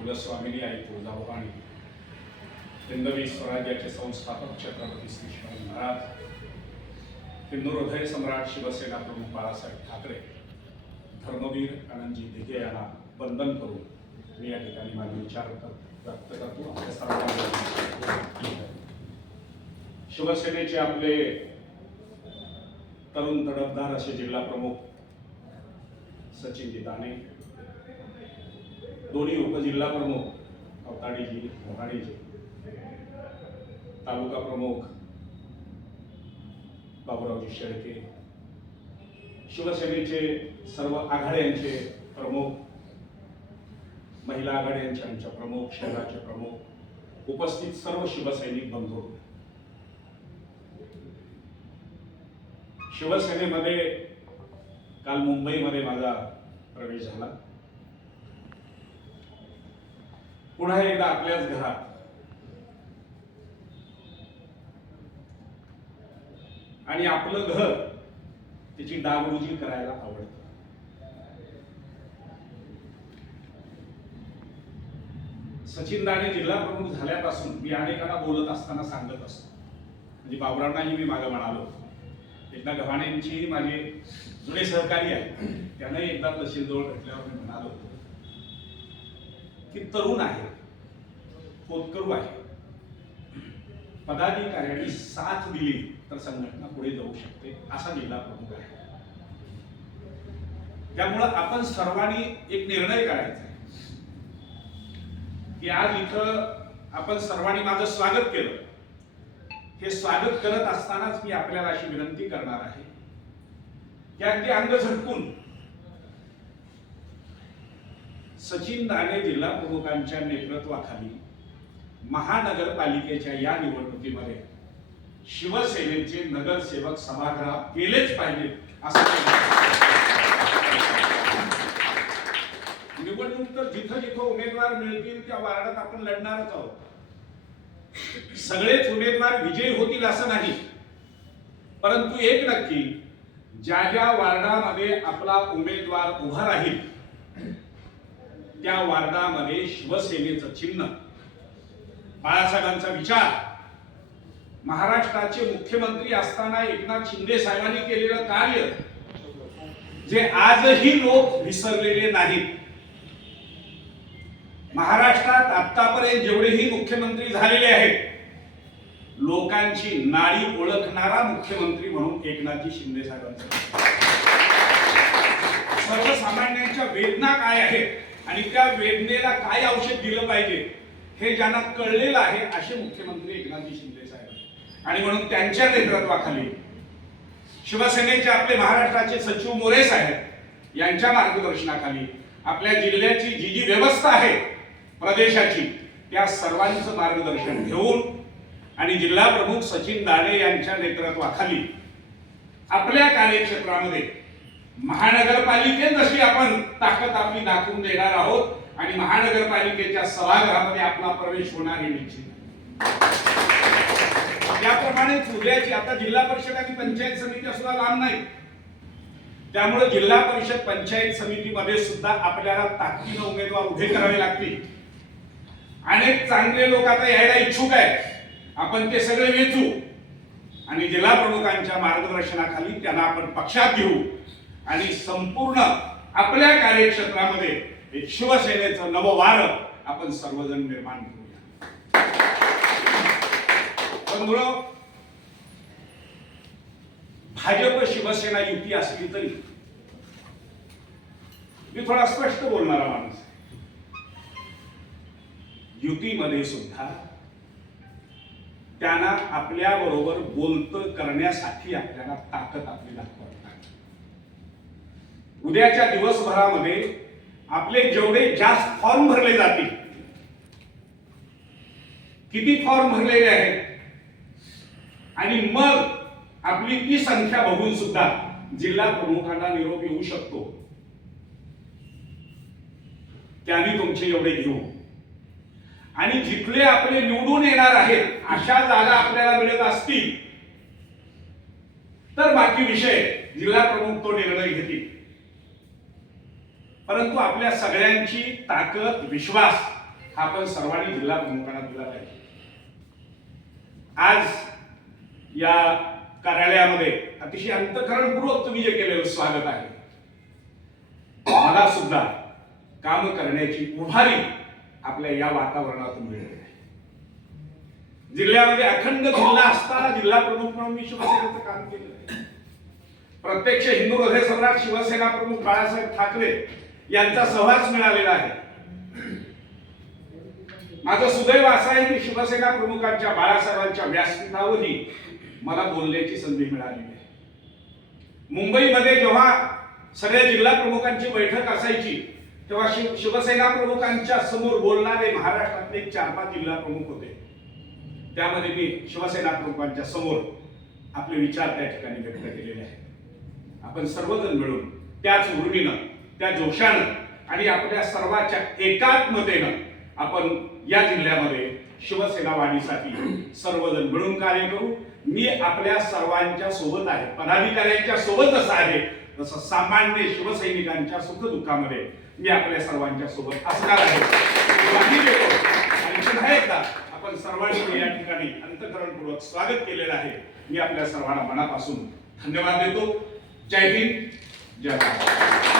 कुलस्वामिनी आई तुळजाभवानी, हिंदवी स्वराज्याचे संस्थापक छत्रपती श्री शिवाजी महाराज, हिंदू हृदय सम्राट शिवसेना प्रमुख बाळासाहेब ठाकरे, धर्मवीर आनंदजी दिघे यांना वंदन करून मी या ठिकाणी माझे विचार व्यक्त करतो. आपल्या सर्वांना शिवसेनेचे आपले तरुण तडफदार असे जिल्हा प्रमुख सचिनजी दाने, दोन्ही उपजिल्हा प्रमुख अवताडेजी मोहाडेजी, तालुका प्रमुख बाबुरावजी शेळके, शिवसेनेचे सर्व आघाड्यांचे प्रमुख, महिला आघाड्यांचे आमच्या प्रमुख, शहराचे प्रमुख, उपस्थित सर्व शिवसैनिक बंधू, शिवसेनेमध्ये काल मुंबईमध्ये माझा प्रवेश झाला. पुन्हा एकदा आपल्याच घरात आणि आपलं घर त्याची डागडुजी करायला आवडतं. सचिन दाने जिल्हा प्रमुख झाल्यापासून मी अनेकांना बोलत असताना सांगत असतो, म्हणजे बाबुरांनाही मी मागे म्हणालो, एकदा गव्हाणेंची माझे जुने सहकारी आहे, त्यांनाही एकदा तहसीलजवळ भेटल्यावर मी म्हणालो की तरुण आहे, होतकरू आहे, पदाधिकाऱ्यांनी साथ दिली तर संघटना पुढे जाऊ शकते, असा जिल्हा प्रमुख आहे. त्यामुळं आपण सर्वांनी एक निर्णय करायचा आहे की आज इथं आपण सर्वांनी माझं स्वागत केलं. हे स्वागत करत असतानाच मी आपल्याला अशी विनंती करणार आहे की अगदी अंग झटकून सचिन दाने जिल्हा प्रमुखांच्या नेतृत्वाखाली महानगरपालिकेच्या या निवडणुकीमध्ये शिवसेनेचे नगरसेवक सभागृहात केलेच पाहिजे असं निवडणूक तर जिथं जिथं उमेदवार मिळतील त्या वार्डात आपण लढणारच आहोत. सगळेच उमेदवार विजयी होतील असं नाही, परंतु एक नक्की, ज्या ज्या वार्डामध्ये आपला उमेदवार उभा राहील त्या वार्डामध्ये शिवसेनेचं चिन्ह, बाळासाहेबांचा विचार, महाराष्ट्राचे मुख्यमंत्री असताना एकनाथ शिंदे साहेबांनी केलेलं कार्य जे आजही लोक विसरलेले नाहीत. महाराष्ट्रात आतापर्यंत जेवढेही मुख्यमंत्री झालेले आहेत, लोकांची नाडी ओळखणारा मुख्यमंत्री म्हणून एकनाथजी शिंदे साहेबांचा, सर्वसामान्यांच्या वेदना काय आहेत आणि त्या वेदनेला काय औषध दिलं पाहिजे हे ज्यांना कळलेलं आहे असे मुख्यमंत्री एकनाथजी शिंदे साहेब. आणि म्हणून त्यांच्या नेतृत्वाखाली शिवसेनेचे आपले महाराष्ट्राचे सचिव मोरे साहेब यांच्या मार्गदर्शनाखाली आपल्या जिल्ह्याची जी जी व्यवस्था आहे प्रदेशाची, त्या सर्वांचं मार्गदर्शन घेऊन आणि जिल्हा प्रमुख सचिन दाने यांच्या नेतृत्वाखाली आपल्या कार्यक्षेत्रामध्ये महानगरपालिकेत जशी आपण ताकद आपली दाखवून देणार आहोत आणि महानगरपालिकेच्या सभागृहामध्ये आपला प्रवेश होणार हे निश्चित. त्याप्रमाणे उद्याची आता जिल्हा परिषद आणि पंचायत समिती सुद्धा लांब नाही, त्यामुळे जिल्हा परिषद पंचायत समितीमध्ये सुद्धा आपल्याला ताकदीने उमेदवार उभे करावे लागतील. अनेक चांगले लोक आता यायला इच्छुक आहेत, आपण ते सगळे वेचू आणि जिल्हा प्रमुखांच्या मार्गदर्शनाखाली त्यांना आपण पक्षात घेऊ आणि संपूर्ण आपल्या कार्यक्षेत्रामध्ये एक शिवसेनेचं नवं वारं आपण सर्वजण निर्माण करूया. बंधुरो, भाजप शिवसेना युती असली तरी मी थोडा स्पष्ट बोलणारा माणूस आहे. युतीमध्ये सुद्धा त्यांना आपल्या बरोबर बोलतं करण्यासाठी आपल्याला ताकद आपली दाखवावी लागते. उद्याच्या दिवसभरामध्ये आपले जेवढे जास्त फॉर्म भरले जातील, किती फॉर्म भरलेले आहेत आणि मग आपली ती संख्या बघून सुद्धा जिल्हा प्रमुखांना निरोप येऊ शकतो की आम्ही तुमचे एवढे घेऊ. आणि जिथले आपले निवडून येणार आहेत अशा जागा आपल्याला मिळत असतील तर बाकी विषय जिल्हा प्रमुख तो निर्णय घेतील. परंतु आपल्या सगळ्यांची ताकद, विश्वास हा आपण सर्वांनी जिल्हा प्रमुखांना दिला पाहिजे. आज या कार्यालयामध्ये अतिशय अंतःकरणपूर्वक तुम्ही जे केलेलं स्वागत आहे, मला सुद्धा काम करण्याची उभारी आपल्या या वातावरणातून मिळाली आहे. जिल्ह्यामध्ये अखंड जिल्हा असताना जिल्हा प्रमुख म्हणून मी शिवसेनेचं काम केलं आहे. प्रत्यक्ष हिंदू हृदय सम्राट शिवसेना प्रमुख बाळासाहेब ठाकरे यांचा सहवास मिळालेला आहे. माझं सुदैव असं आहे की शिवसेना प्रमुखांच्या बाळासाहेबांच्या व्यासपीठावरही मला बोलण्याची संधी मिळाली आहे. मुंबईमध्ये जेव्हा सगळ्या जिल्हा प्रमुखांची बैठक असायची तेव्हा शिवसेना प्रमुखांच्या समोर बोलणारे महाराष्ट्रातले 4-5 जिल्हा प्रमुख होते. त्यामध्ये मी शिवसेना प्रमुखांच्या समोर आपले विचार त्या ठिकाणी व्यक्त केलेले आहेत. आपण सर्वजण मिळून त्याच उर्मीनं, त्या जोशानं आणि आपल्या सर्वांच्या एकात्मतेनं आपण या जिल्ह्यामध्ये शिवसेना वाढीसाठी सर्वजण मिळून कार्य करू. मी आपल्या सर्वांच्या सोबत आहे, पदाधिकाऱ्यांच्या सोबतच आहे, तसं सामान्य शिवसैनिकांच्या सुखदुःखामध्ये मी आपल्या सर्वांच्या सोबत असणार आहे. आणि पुन्हा एकदा आपण सर्वांनी या ठिकाणी अंतःकरणपूर्वक स्वागत केलेलं आहे. मी आपल्या सर्वांना मनापासून धन्यवाद देतो. जय हिंद, जय भारत.